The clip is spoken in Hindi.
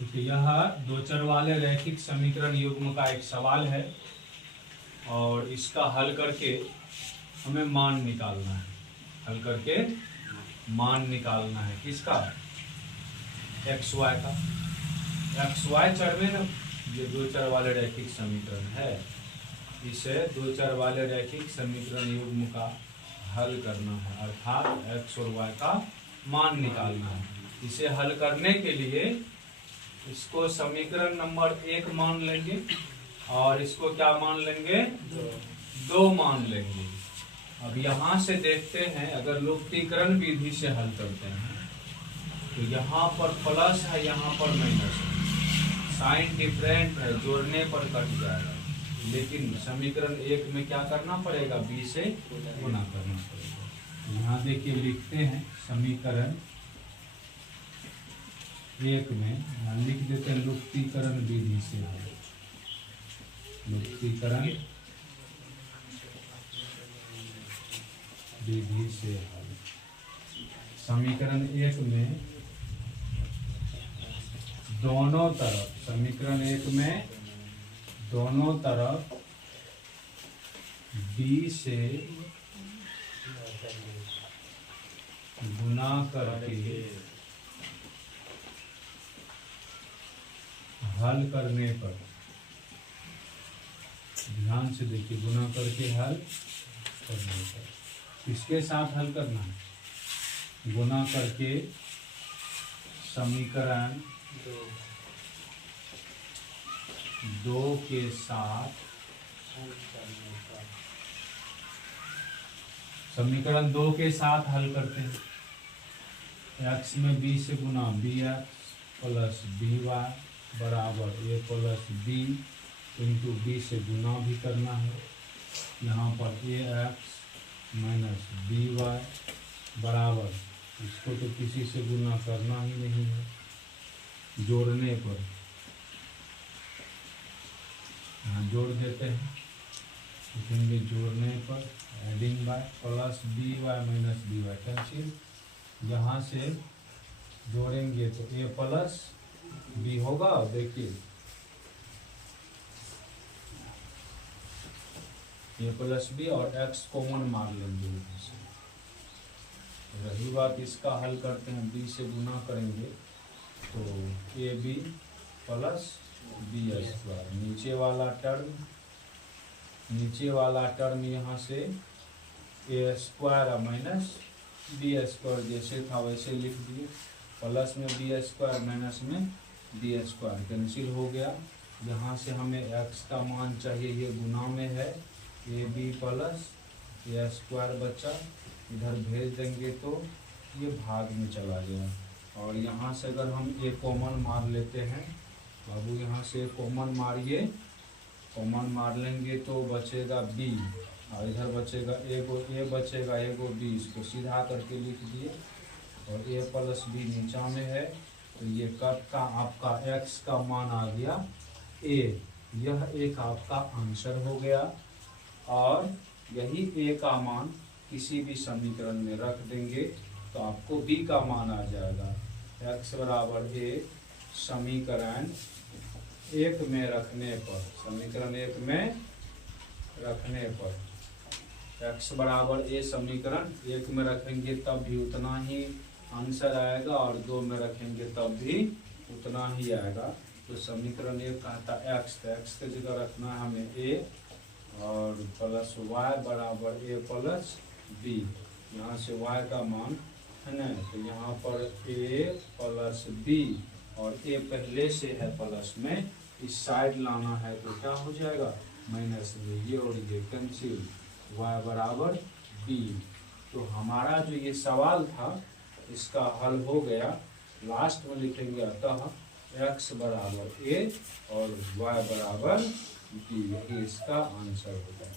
क्योंकि यह दो चर वाले रैखिक समीकरण युग्म का एक सवाल है और इसका हल करके हमें मान निकालना है। हल करके मान निकालना है किसका? एक्स वाई का। एक्स वाई चर में ना ये दो चर वाले रैखिक समीकरण है, इसे दो चर वाले रैखिक समीकरण युग्म का हल करना है, अर्थात एक्स और वाई का मान निकालना है। इसे हल करने के लिए इसको समीकरण नंबर 1 मान लेंगे और इसको क्या मान लेंगे? 2 मान लेंगे। अब यहाँ से देखते हैं, अगर लुप्तीकरण विधि से हल करते हैं तो यहाँ पर प्लस है, यहाँ पर माइनस है, साइन डिफरेंट है, जोड़ने पर कट जाएगा। लेकिन समीकरण 1 में क्या करना पड़ेगा? b से गुना करना पड़ेगा। यहाँ देखिए लिखते हैं समीकरण 1 में, यहाँ लिख देते हैं लुप्तीकरण विधि से हल। लुप्तीकरण विधि से हल। समीकरण 1 में दोनों तरफ, समीकरण 1 में दोनों तरफ b से गुना करके हल करने पर, ध्यान से देखिए, गुना करके हल करने पर किसके साथ हल करना है? गुना करके समीकरण 2 के साथ, समीकरण 2 के साथ हल करते हैं। x में b से गुना bx प्लस by बराबर a plus b into b से गुना भी करना है। यहाँ पर ax माइनस by बराबर, इसको तो किसी से गुना करना ही नहीं है, जोड़ने पर यहाँ जोड़ देते हैं, लिखेंगे जोड़ने पर adding by plus B Y minus B Y cancel. यहाँ से जोड़ेंगे तो ए प्लस बी होगा। देखिए ए प्लस बी और एक्स कॉमन मार लेंगे। रही बात इसका हल करते हैं, बी से गुना करेंगे तो A B plus B square, नीचे वाला टर्म यहाँ से A square minus B square जैसे था वैसे लिख दिए, प्लस में बी स्क्वायर माइनस में बी स्क्वायर कैंसिल हो गया। यहाँ से हमें एक्स का मान चाहिए, ये गुना में है, A B plus A square बचा, इधर भेज देंगे तो ये भाग में चला गया। और यहाँ से अगर हम ए कॉमन मार लेते हैं, बाबू यहाँ से कॉमन मारिए, कॉमन मार लेंगे तो बचेगा बी और इधर बचेगा ए बचेगा एगो बी, इसको सीधा करके लिख दिए और ए प्लस बी नीचा में है तो ये कट का आपका एक्स का मान आ गया ए। यह एक आपका आंसर हो गया और यही ए का मान किसी भी समीकरण में रख देंगे तो आपको बी का मान आ जाएगा। एक्स बराबर ए समीकरण 1 में रखने पर, समीकरण 1 में रखने पर x बराबर ए समीकरण 1 में रखेंगे तब भी उतना ही आंसर आएगा और 2 में रखेंगे तब भी उतना ही आएगा। तो समीकरण 1 कहता x, तो x के जगह रखना है हमें a और प्लस y बराबर a प्लस b, यहाँ से y का मान है ना, तो यहाँ पर a प्लस b और a पहले से है प्लस में, इस साइड लाना है तो क्या हो जाएगा माइनस में, ये और ये कैंसिल, y बराबर b। तो हमारा जो ये सवाल था इसका हल हो गया। लास्ट में लिखेंगे अतः x बराबर a और y बराबर b, ये इसका आंसर होगा।